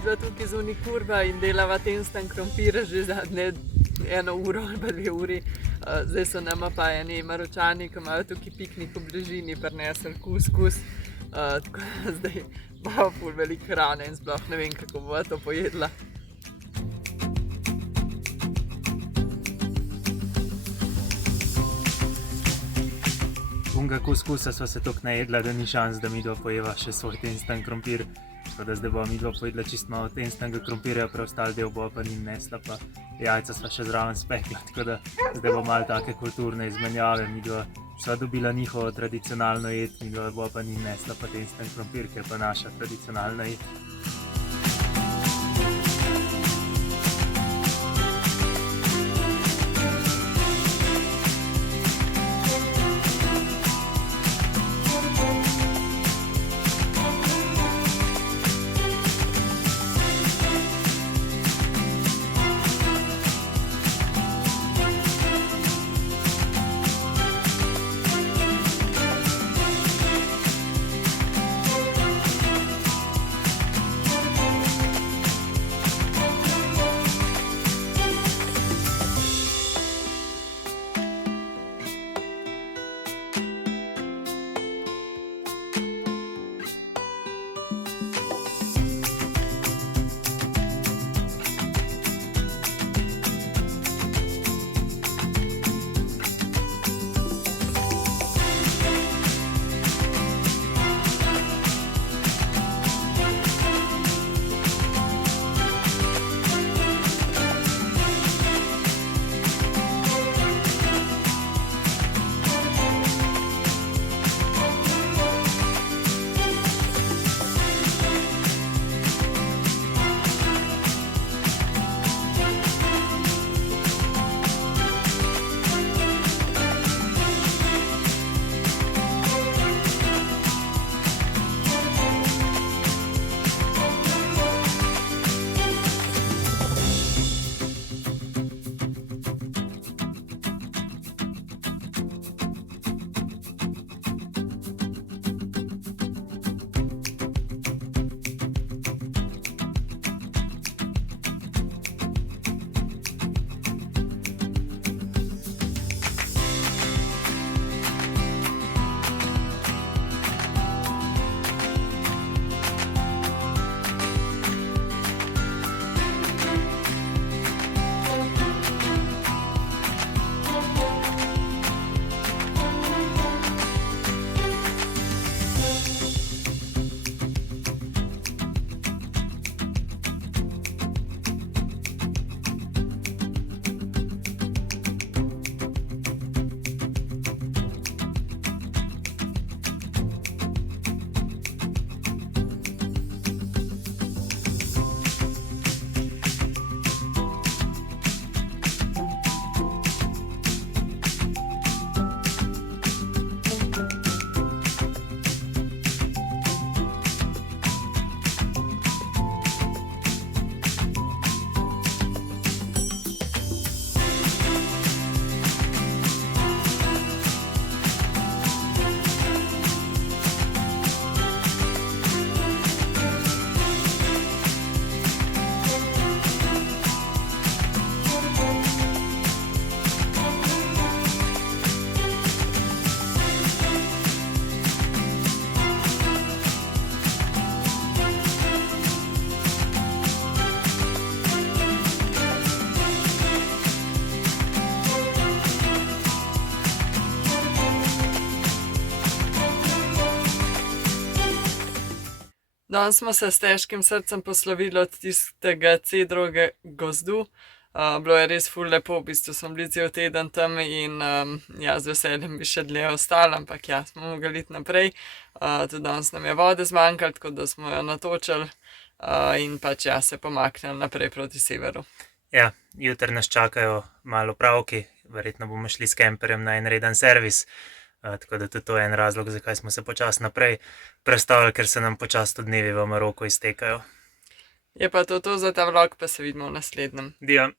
midva tukaj zunaj kurva in delava tenstan krompir že zadnje 1 uro ali pa 2 uri. Zdaj so nama pa eni Maročani, ki imajo tukaj piknik v bližini, prinesli kuskus. Tako da zdaj imamo ful veliko hrane in sploh ne vem, kako bova to pojedla. Unga kuskusa sva se toliko najedla, da ni šans, da midva pojeva še svoj tenstan krompir. Tako da zdaj bova midva pojedla čist malo tenstanga krompirja, preostali del bova pa njim nesla, pa jajca sva še zraven spekla, tako da zdaj bo malo take kulturne izmenjave. Midva sva dobila njihovo tradicionalno jed, midva bova pa njim nesla pa tenstan krompir, ker pa naša tradicionalna jed. Danes smo se s težkim srcem poslovili od tistega cedrovega gozdu. Bilo je res ful lepo, v bistvu smo bili cel teden tam in z veseljem bi še dlje ostali, ampak smo mogli iti naprej. Tudi danes nam je vode zmanjkalo, tako da smo jo natočili in pač se pomaknili naprej proti severu. Ja, jutri nas čakajo malo opravki, verjetno bomo šli s kemperjem na en reden servis. Tako da tudi to je en razlog, zakaj smo se počasi naprej prestavili, ker se nam počasi tudi dnevi v Maroku iztekajo. Je pa to za ta vlog, pa se vidimo v naslednjem. Dio.